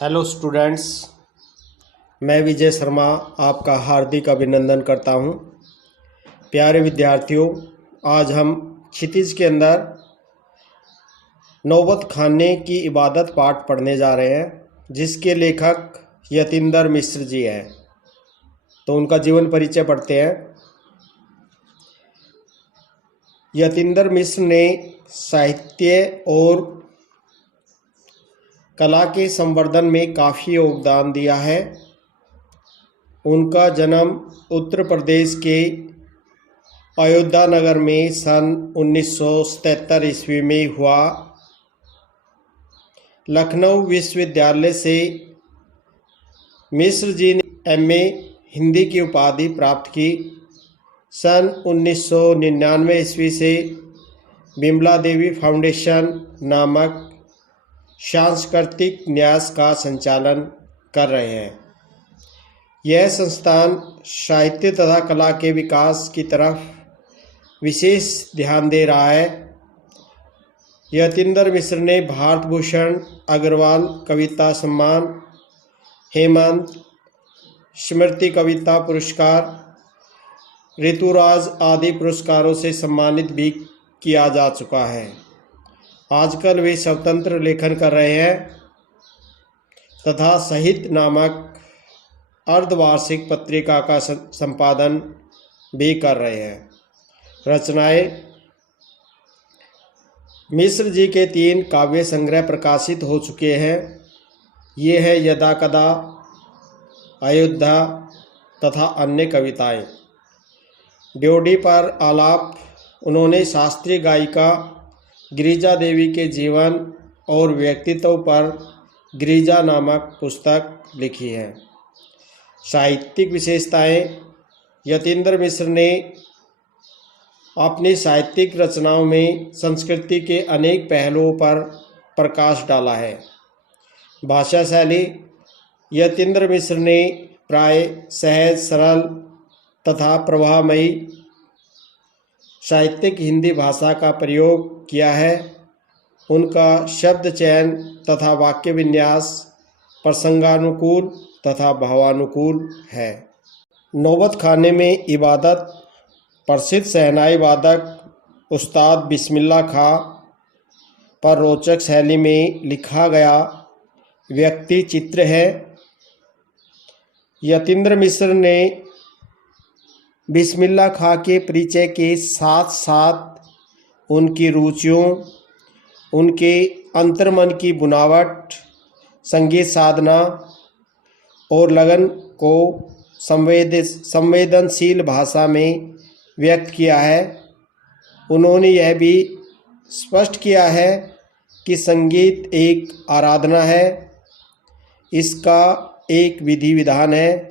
Hello students, मैं विजय शर्मा आपका हार्दिक अभिनंदन करता हूं। प्यारे विद्यार्थियों, आज हम क्षितिज के अंदर नौबत खाने की इबादत पाठ पढ़ने जा रहे हैं, जिसके लेखक यतीन्द्र मिश्र जी हैं। तो उनका जीवन परिचय पढ़ते हैं। यतीन्द्र मिश्र ने साहित्य और कला के संवर्धन में काफ़ी योगदान दिया है। उनका जन्म उत्तर प्रदेश के अयोध्या नगर में सन 1977 ईस्वी में हुआ। लखनऊ विश्वविद्यालय से मिश्र जी ने एमए हिंदी की उपाधि प्राप्त की। सन 1999 ईस्वी से बिमला देवी फाउंडेशन नामक सांस्कृतिक न्यास का संचालन कर रहे हैं। यह संस्थान साहित्य तथा कला के विकास की तरफ विशेष ध्यान दे रहा है। यतीन्द्र मिश्र ने भारत भूषण अग्रवाल कविता सम्मान, हेमंत स्मृति कविता पुरस्कार, ऋतुराज आदि पुरस्कारों से सम्मानित भी किया जा चुका है। आजकल वे स्वतंत्र लेखन कर रहे हैं तथा साहित्य नामक अर्धवार्षिक पत्रिका का संपादन भी कर रहे हैं। रचनाएं: मिश्र जी के 3 काव्य संग्रह प्रकाशित हो चुके हैं। ये है यदा कदा, अयोध्या तथा अन्य कविताएं। ड्योढ़ी पर आलाप उन्होंने शास्त्रीय गायिका गिरिजा देवी के जीवन और व्यक्तित्व पर गिरिजा नामक पुस्तक लिखी है। साहित्यिक विशेषताएं: यतीन्द्र मिश्र ने अपनी साहित्यिक रचनाओं में संस्कृति के अनेक पहलुओं पर प्रकाश डाला है। भाषा शैली: यतीन्द्र मिश्र ने प्राय सहज, सरल तथा प्रवाहमयी साहित्यिक हिंदी भाषा का प्रयोग किया है। उनका शब्द चयन तथा वाक्य विन्यास प्रसंगानुकूल तथा भावानुकूल है। नौबत खाने में इबादत प्रसिद्ध शहनाई वादक उस्ताद बिस्मिल्लाह खां पर रोचक शैली में लिखा गया व्यक्ति चित्र है। यतीन्द्र मिश्र ने बिस्मिल्लाह खां के परिचय के साथ साथ उनकी रुचियों, उनके अंतर्मन की बुनावट, संगीत साधना और लगन को संवेदनशील भाषा में व्यक्त किया है। उन्होंने यह भी स्पष्ट किया है कि संगीत एक आराधना है, इसका एक विधि विधान है।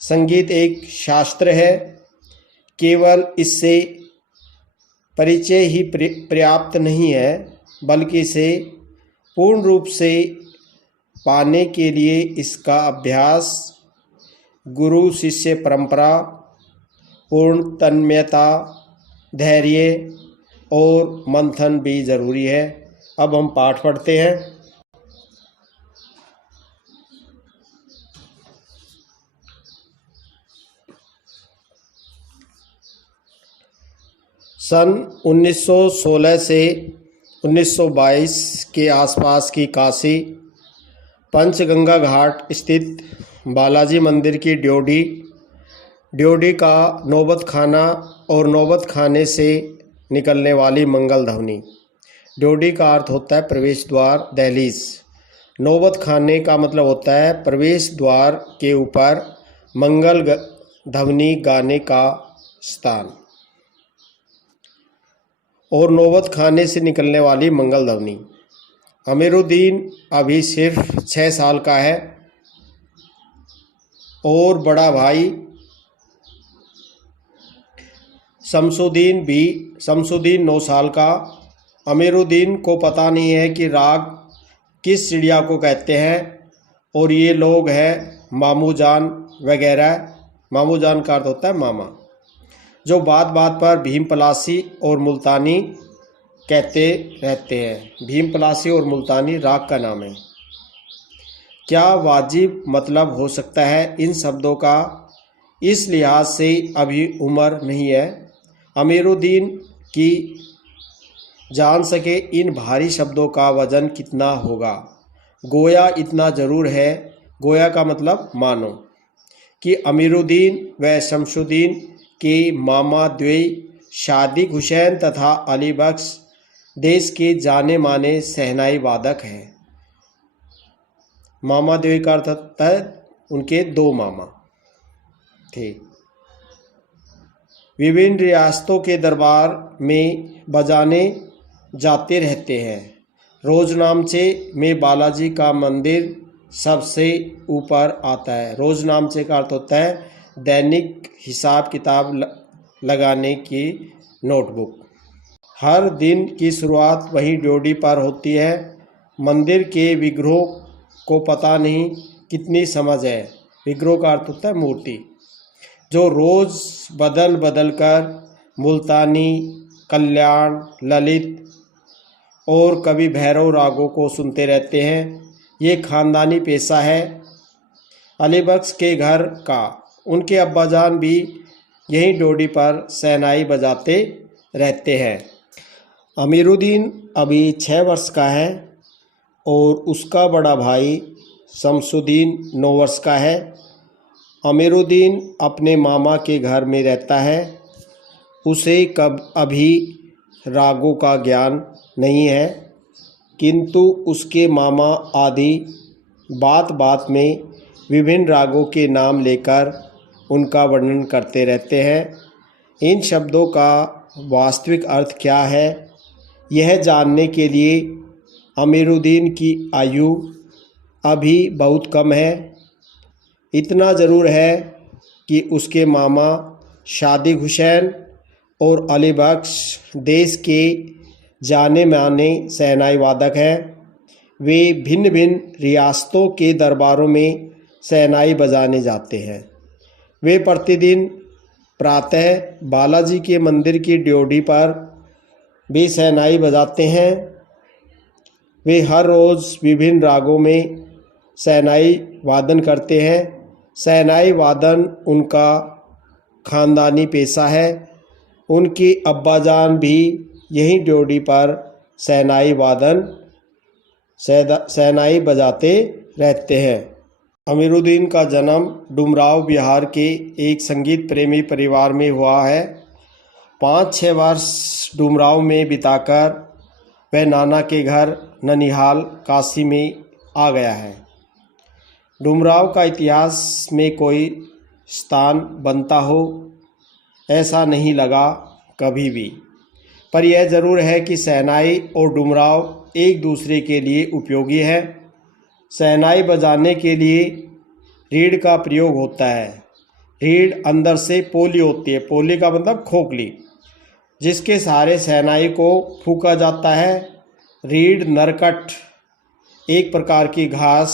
संगीत एक शास्त्र है, केवल इससे परिचय ही पर्याप्त नहीं है, बल्कि इसे पूर्ण रूप से पाने के लिए इसका अभ्यास, गुरु शिष्य परंपरा, पूर्ण तन्मयता, धैर्य और मंथन भी जरूरी है। अब हम पाठ पढ़ते हैं। सन 1916 से 1922 के आसपास की काशी पंचगंगा घाट स्थित बालाजी मंदिर की ड्योढ़ी का नौबत खाना और नौबत खाने से निकलने वाली मंगल ध्वनि। ड्योढ़ी का अर्थ होता है प्रवेश द्वार, दहलीज। नौबत खाने का मतलब होता है प्रवेश द्वार के ऊपर मंगल ध्वनि गाने का स्थान, और नौबत खाने से निकलने वाली मंगल ध्वनि। अमीरुद्दीन अभी सिर्फ 6 साल का है और बड़ा भाई शमसुद्दीन 9 साल का। अमीरुद्दीन को पता नहीं है कि राग किस चिड़िया को कहते हैं, और ये लोग हैं मामू जान वगैरह। मामू जान का अर्थ होता है मामा, जो बात बात पर भीम पलासी और मुल्तानी कहते रहते हैं। भीम पलासी और मुल्तानी राग का नाम है। क्या वाजिब मतलब हो सकता है इन शब्दों का इस लिहाज से अभी उम्र नहीं है। अमीरुद्दीन की जान सके इन भारी शब्दों का वजन कितना होगा। गोया इतना ज़रूर है, गोया का मतलब मानो, कि अमीरुद्दीन व शमशुद्दीन के मामा द्वय सादिक हुसैन तथा अली बख्श देश के जाने माने शहनाई वादक हैं। मामा द्वय का अर्थ होता है उनके दो मामा थे। विभिन्न रियासतों के दरबार में बजाने जाते रहते हैं। रोजनामचे में बालाजी का मंदिर सबसे ऊपर आता है। रोजनामचे का अर्थ होता है दैनिक हिसाब किताब लगाने की नोटबुक। हर दिन की शुरुआत वहीं ड्योढ़ी पर होती है। मंदिर के विग्रहों को पता नहीं कितनी समझ है। विग्रह का अर्थ होता है मूर्ति, जो रोज़ बदल बदल कर मुल्तानी, कल्याण, ललित और कभी भैरव रागों को सुनते रहते हैं। ये ख़ानदानी पेशा है अली बख्श के घर का। उनके अब्बाजान भी यहीं ड्योढ़ी पर शहनाई बजाते रहते हैं। अमीरुद्दीन अभी 6 वर्ष का है और उसका बड़ा भाई शमसुद्दीन 9 वर्ष का है। अमीरुद्दीन अपने मामा के घर में रहता है। उसे अभी रागों का ज्ञान नहीं है, किंतु उसके मामा आदि बात बात में विभिन्न रागों के नाम लेकर उनका वर्णन करते रहते हैं। इन शब्दों का वास्तविक अर्थ क्या है, यह जानने के लिए अमीरुद्दीन की आयु अभी बहुत कम है। इतना ज़रूर है कि उसके मामा सादिक हुसैन और अली बख्श देश के जाने माने शहनाई वादक हैं। वे भिन्न भिन्न रियासतों के दरबारों में शहनाई बजाने जाते हैं। वे प्रतिदिन प्रातः बालाजी के मंदिर की ड्योढ़ी पर भी शहनाई बजाते हैं। वे हर रोज़ विभिन्न रागों में शहनाई वादन करते हैं। शहनाई वादन उनका ख़ानदानी पेशा है। उनके अब्बाजान भी यहीं ड्योढ़ी पर शहनाई बजाते रहते हैं। अमीरुद्दीन का जन्म डुमराव बिहार के एक संगीत प्रेमी परिवार में हुआ है। 5-6 वर्ष डुमराव में बिताकर वह नाना के घर ननिहाल काशी में आ गया है। डुमराव का इतिहास में कोई स्थान बनता हो ऐसा नहीं लगा कभी भी, पर यह ज़रूर है कि शहनाई और डुमराव एक दूसरे के लिए उपयोगी है। शहनाई बजाने के लिए रीढ़ का प्रयोग होता है। रीढ़ अंदर से पोली होती है, पोली का मतलब खोखली, जिसके सहारे शहनाई को फूंका जाता है। रीढ़ नरकट एक प्रकार की घास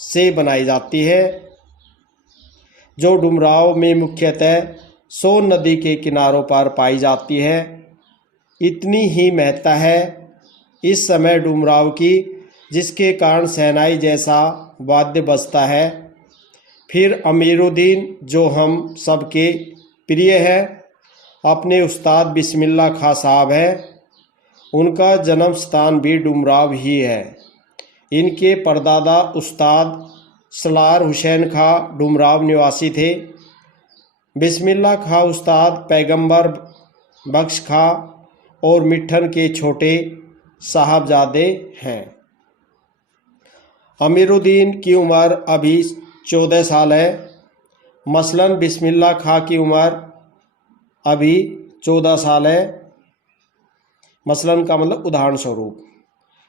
से बनाई जाती है, जो डुमराव में मुख्यतः सोन नदी के किनारों पर पाई जाती है। इतनी ही महत्ता है इस समय डुमराव की, जिसके कारण शहनाई जैसा वाद्य बजता है। फिर अमीरुद्दीन, जो हम सबके प्रिय है, अपने उस्ताद बिस्मिल्ला खां साहब है। उनका जन्म स्थान भी डुमराव ही है। इनके परदादा उस्ताद सलार हुसैन खां डुमराव निवासी थे। बिस्मिल्ला खां उस्ताद पैगंबर बख्श खां और मिट्ठन के छोटे साहबजादे हैं। अमीरुद्दीन की उम्र अभी 14 साल है। मसलन बिस्मिल्ला खां की उम्र अभी 14 साल है। मसलन का मतलब उदाहरण स्वरूप।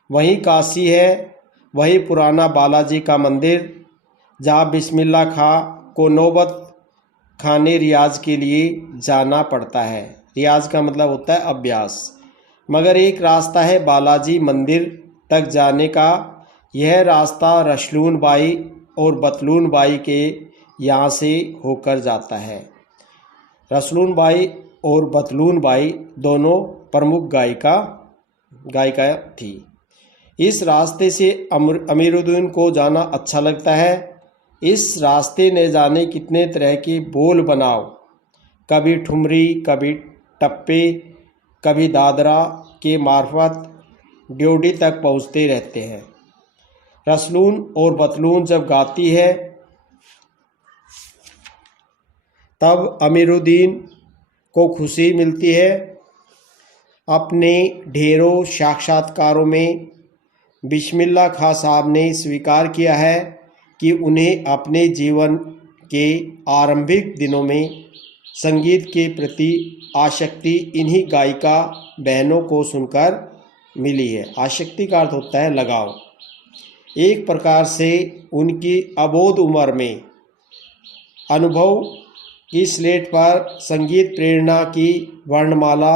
वहीं काशी है, वही पुराना बालाजी का मंदिर, जहाँ बिस्मिल्ला खां को नौबत खाने रियाज के लिए जाना पड़ता है। रियाज का मतलब होता है अभ्यास। मगर एक रास्ता है बालाजी मंदिर तक जाने का। यह रास्ता रसलून बाई और बतलून बाई के यहाँ से होकर जाता है। रसलून बाई और बतलून बाई दोनों प्रमुख गायिका थी। इस रास्ते से अमीरुद्दीन को जाना अच्छा लगता है। इस रास्ते ने जाने कितने तरह के बोल बनाओ, कभी ठुमरी, कभी टप्पे, कभी दादरा के मार्फत ड्योढ़ी तक पहुँचते रहते हैं। रसलून और बतलून जब गाती है तब अमीरुद्दीन को खुशी मिलती है। अपने ढेरों साक्षात्कारों में बिस्मिल्लाह खां साहब ने स्वीकार किया है कि उन्हें अपने जीवन के आरंभिक दिनों में संगीत के प्रति आसक्ति इन्हीं गायिका बहनों को सुनकर मिली है। आसक्ति का अर्थ होता है लगाव। एक प्रकार से उनकी अबोध उम्र में अनुभव की स्लेट पर संगीत प्रेरणा की वर्णमाला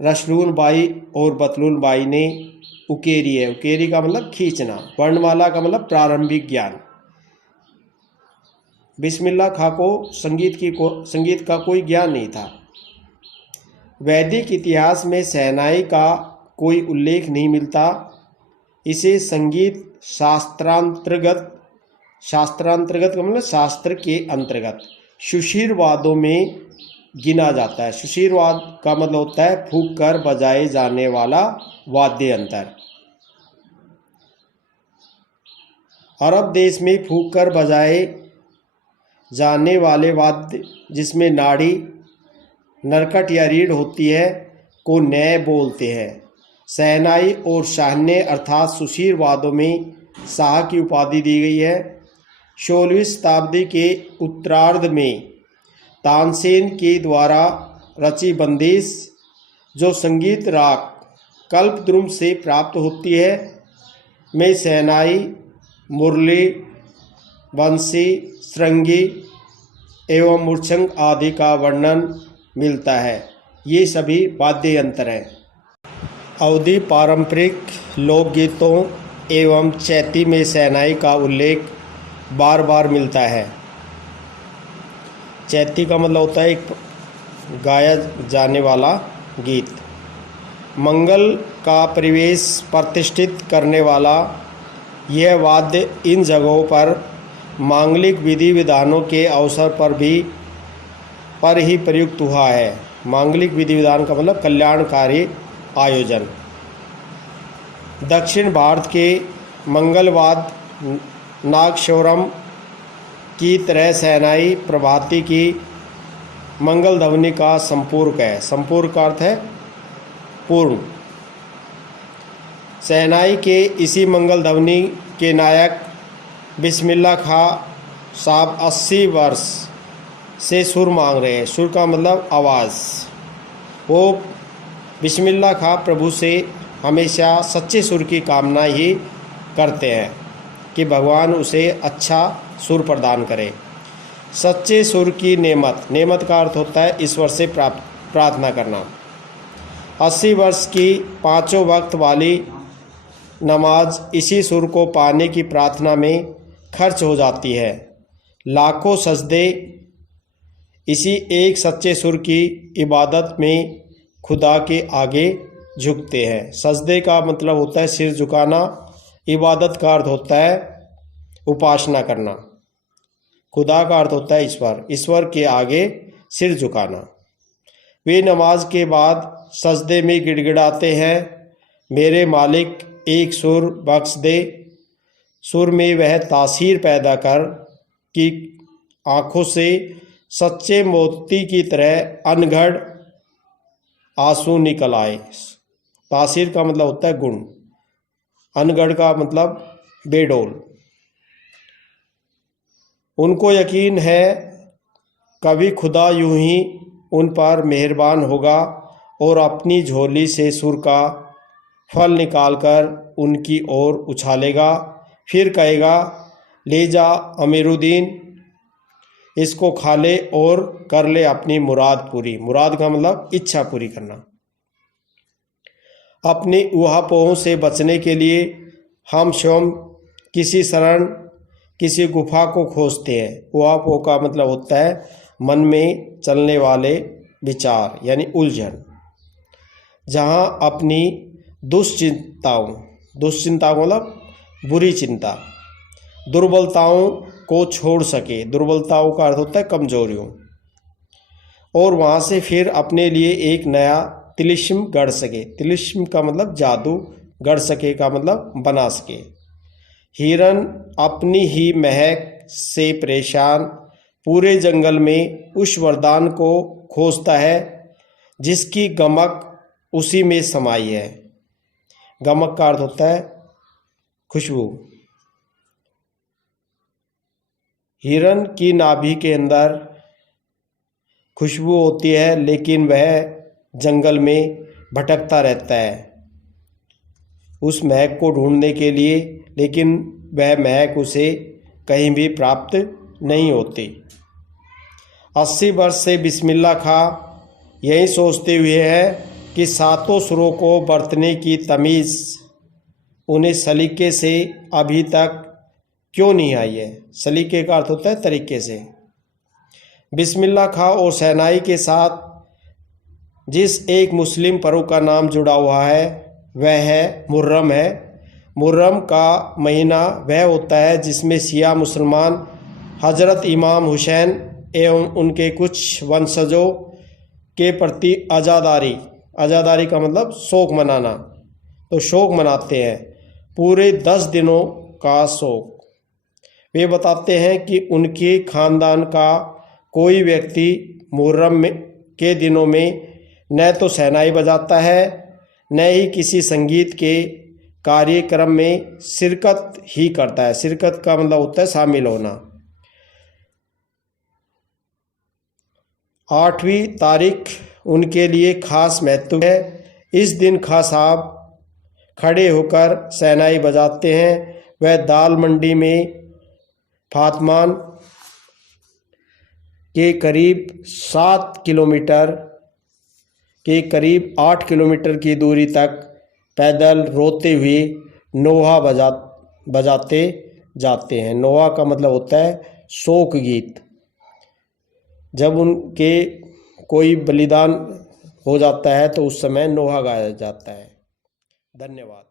रसलून बाई और बतलून बाई ने उकेरी है। उकेरी का मतलब खींचना, वर्णमाला का मतलब प्रारंभिक ज्ञान। बिस्मिल्लाह खां को संगीत का कोई ज्ञान नहीं था। वैदिक इतिहास में शहनाई का कोई उल्लेख नहीं मिलता। इसे संगीत शास्त्रांतर्गत का मतलब शास्त्र के अंतर्गत सुशीरवादों में गिना जाता है। सुशीरवाद का मतलब होता है फूंक कर बजाए जाने वाला वाद्य यंत्र। अरब देश में फूंक कर बजाए जाने वाले वाद्य जिसमें नाड़ी, नरकट या रीढ़ होती है को नए बोलते हैं। शहनाई और शाहने अर्थात सुशीरवादों में शाह की उपाधि दी गई है। 16वीं शताब्दी के उत्तरार्ध में तानसेन के द्वारा रची बंदिश जो संगीत राग कल्पद्रुम से प्राप्त होती है में शहनाई, मुरली, बंसी, श्रृंगी एवं मूर्छंग आदि का वर्णन मिलता है। ये सभी वाद्य यंत्र हैं। अवधी पारंपरिक लोकगीतों एवं चैती में शहनाई का उल्लेख बार बार मिलता है। चैती का मतलब होता है एक गाया जाने वाला गीत। मंगल का परिवेश प्रतिष्ठित करने वाला यह वाद्य इन जगहों पर मांगलिक विधि विधानों के अवसर पर ही प्रयुक्त हुआ है। मांगलिक विधि विधान का मतलब कल्याणकारी आयोजन। दक्षिण भारत के मंगलवाद नागश्वरम की तरह शहनाई प्रभाती की मंगल ध्वनि का संपूरक है। संपूरक का अर्थ है पूर्ण। शहनाई के इसी मंगल ध्वनि के नायक बिस्मिल्लाह खां साहब 80 वर्ष से सुर मांग रहे हैं। सुर का मतलब आवाज़। वो बिस्मिल्लाह खां प्रभु से हमेशा सच्चे सुर की कामना ही करते हैं कि भगवान उसे अच्छा सुर प्रदान करे। सच्चे सुर की नेमत का अर्थ होता है ईश्वर से प्रार्थना करना। 80 वर्ष की 5 वक्त वाली नमाज इसी सुर को पाने की प्रार्थना में खर्च हो जाती है। लाखों सजदे इसी एक सच्चे सुर की इबादत में खुदा के आगे झुकते हैं। सजदे का मतलब होता है सिर झुकाना। इबादत का अर्थ होता है उपासना करना। खुदा का अर्थ होता है ईश्वर के आगे सिर झुकाना। वे नमाज के बाद सजदे में गिड़गिड़ाते हैं, मेरे मालिक एक सुर बख्श दे। सुर में वह तासीर पैदा कर कि आँखों से सच्चे मोती की तरह अनघड़ आंसू निकल आए। तासीर का मतलब होता है गुण, अनगढ़ का मतलब बेडौल। उनको यकीन है कभी खुदा यूं ही उन पर मेहरबान होगा और अपनी झोली से सुर का फल निकालकर उनकी ओर उछालेगा। फिर कहेगा, ले जा अमीरुद्दीन, इसको खा ले और कर ले अपनी मुराद पूरी। मुराद का मतलब इच्छा पूरी करना। अपनी ऊहापोहों से बचने के लिए हम स्वयं किसी शरण, किसी गुफा को खोजते हैं। ऊहापोह का मतलब होता है मन में चलने वाले विचार यानी उलझन, जहाँ अपनी दुश्चिंताओं दुश्चिंता को मतलब बुरी चिंता। दुर्बलताओं को छोड़ सके, दुर्बलताओं का अर्थ होता है कमजोरियों। और वहाँ से फिर अपने लिए एक नया तिलिस्म गढ़ सके। तिलिस्म का मतलब जादू, गढ़ सके का मतलब बना सके। हिरन अपनी ही महक से परेशान पूरे जंगल में उस वरदान को खोजता है जिसकी गमक उसी में समाई है। गमक का अर्थ होता है खुशबू। हिरन की नाभि के अंदर खुशबू होती है, लेकिन वह जंगल में भटकता रहता है उस महक को ढूंढने के लिए, लेकिन वह महक उसे कहीं भी प्राप्त नहीं होती। 80 वर्ष से बिस्मिल्लाह खां यही सोचते हुए है कि सातों सुरों को बरतने की तमीज़ उन्हें सलीके से अभी तक क्यों नहीं आई है। सलीके का अर्थ होता है तरीके से। बिस्मिल्लाह खां और शहनाई के साथ जिस एक मुस्लिम पर्व का नाम जुड़ा हुआ है वह है मुहर्रम है। मुहर्रम का महीना वह होता है जिसमें शिया मुसलमान हज़रत इमाम हुसैन एवं उनके कुछ वंशजों के प्रति आज़ादारी का मतलब शोक मनाना, तो शोक मनाते हैं, पूरे 10 दिनों का शोक। वे बताते हैं कि उनके ख़ानदान का कोई व्यक्ति मुहर्रम के दिनों में न तो शहनाई बजाता है न ही किसी संगीत के कार्यक्रम में शिरकत ही करता है। शिरकत का मतलब होता है शामिल होना। 8वीं तारीख उनके लिए खास महत्व है। इस दिन खां साहब खड़े होकर शहनाई बजाते हैं। वह दाल मंडी में फातमान के करीब 7 किलोमीटर के करीब 8 किलोमीटर की दूरी तक पैदल रोते हुए नोहा बजाते जाते हैं। नोहा का मतलब होता है शोक गीत। जब उनके कोई बलिदान हो जाता है तो उस समय नोहा गाया जाता है। धन्यवाद।